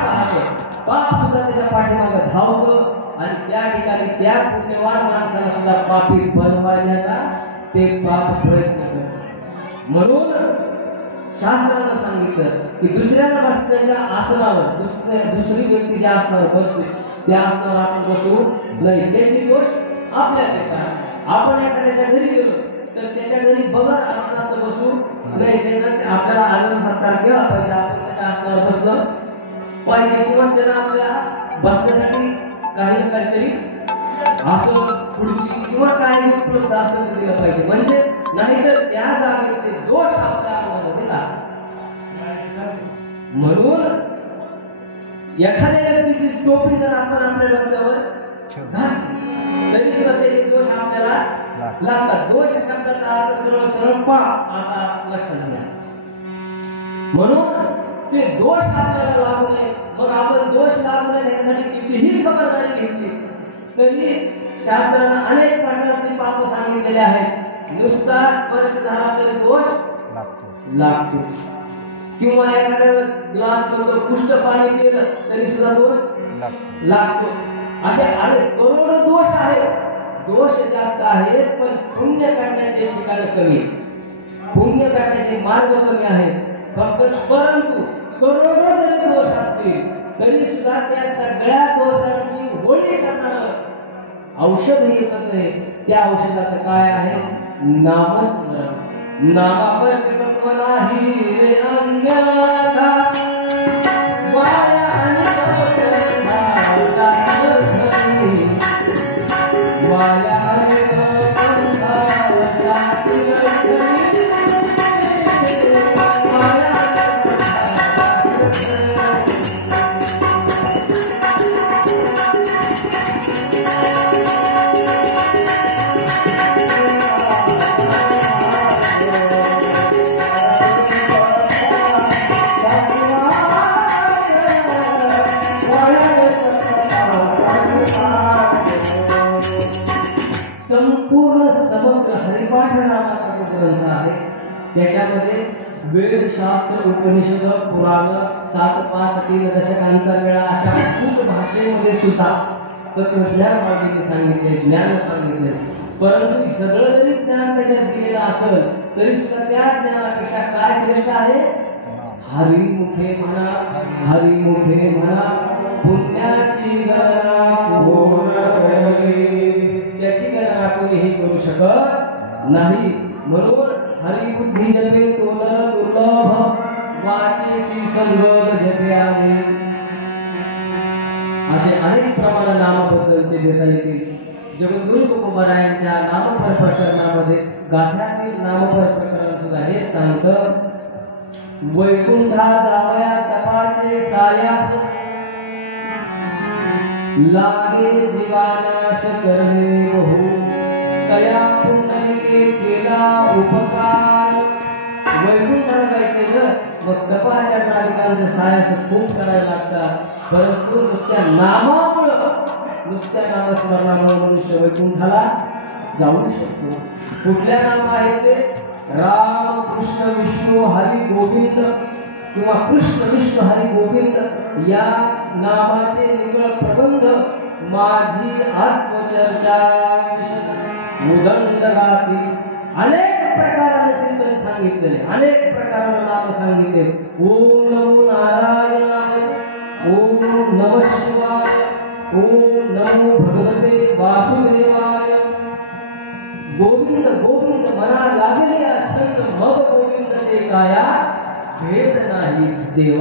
पाप सुद्धा त्याच्या पाठीमागे धावतं आणि त्या ठिकाणी त्या पुण्यवान माणसाला सुद्धा पापी बनवण्याचा ते पाप प्रयत्न करतात। म्हणून शास्त्रानं सांगितलं की दुसऱ्याला बसण्याच्या आसनावर दुसरी व्यक्ती ज्या आसनावर बसते त्या आसनावर आपण बसू नाही, त्याची दोष आपल्याला येतात। आपण एखाद्याच्या घरी गेलो तर त्याच्या घरी बगर आसनाचं बसू नाही, त्याला आपल्याला आदर सत्कार केला पाहिजे, आपण त्याच्या आसनावर बसलं पाहिजे किंवा त्याला आपल्या बसण्यासाठी काही ना काहीतरी असं खुर्ची किंवा काही उपलब्ध असं दिलं पाहिजे, म्हणजे नाहीतर त्या जागेत ते दोष आपल्या अंगामध्ये येतात। म्हणून एखाद्या व्यक्तीची टोपी जर आपण आपल्या डोक्यावर घातली तरी सुद्धा त्याचे दोष आपल्याला लागतात। दोष शब्दाचा अर्थ सरळ सरळ पाप असा लक्षात घ्या। म्हणून ते दोष आपल्याला लागू नये, मग आपण दोष लागू नये यासाठी कितीही खबरदारी घेतली तरी शास्त्राने अनेक प्रकारचे पाप सांगितलेले आहेत। नुसता स्पर्श झाला तरी दोष लागतो किंवा एखाद्या ग्लास करतो पुष्ट पाणी पिलं तरी सुद्धा दोष लागतो। असे अनेक करोडो दोष आहेत, दोष जास्त आहेत पण पुण्य करण्याचे ठिकाण कमी, पुण्य करण्याचे मार्ग कमी आहेत। फक्त परंतु करोडो जरी दोष असतील तरी सुद्धा त्या सगळ्या दोषांची होळी करणारं औषध एकच आहे, त्या औषधाचं काय आहे? नामस्मरण। नामापर्यंत नाही रे अन्यथा माया आणि माया संपूर्ण समग्र हरिपाठ नावाचा ग्रंथ आहे। त्याच्यामध्ये वेद शास्त्र उपनिषद पुराण 7 5 3 दशकांचा मेळा अशा खूप भाषेमध्ये सुद्धा तत्वज्ञान मार्गाने सांगितले, ज्ञान सांगितले। परंतु सगळं जरी ज्ञान त्याच्यात दिलेलं असेल तरी सुद्धा त्या ज्ञानापेक्षा काय श्रेष्ठ आहे? हरिमुखे म्हणा, हरिमुखे म्हणा पुण्याची गणना कोण करेल, त्याची गणना कोणीही करू शकत नाही। म्हणून हरिबुद्धी जपे तोलर दुर्लभ वाचेसी संगत जपे आहे, असे अनेक प्रमाण नामाबद्दलचे देता येतील। जगद्गुरु तुकोबारायांच्या नामपर प्रकरणामध्ये गाठ्यातील नामपर प्रकरण सुद्धा हे सांगतं, वैकुंठा जावया तपाचे सायास लागे जीवानाश करणे बहु, तया पुंडलिके केला उपकार। वैकुंठाला जायचे मग तपाच्या नालिकांचं सायास खूप करायला लागतात, परंतु नुसत्या नामामुळं, नुसत्या नामस्मरणामुळे मनुष्य वैकुंठाला जाऊ शकतो। कुठल्या नाम आहेत ते? राम कृष्ण विष्णू हरी गोविंद किंवा कृष्ण विष्णू हरी गोविंद या नामाचे निवळ प्रबंध माझी आत्मचर्चा उदंड गाती, अनेक प्रकाराने चिंतन सांगितले, अनेक प्रकाराने नाम सांगितले। ओम नमो नारायणाय, ओम नमः शिवाय, ओम नमो भगवते वासुदेवाय। गोविंद गोविंद मना लागले छंद मग गोविंद ते काया भेद नाही देव।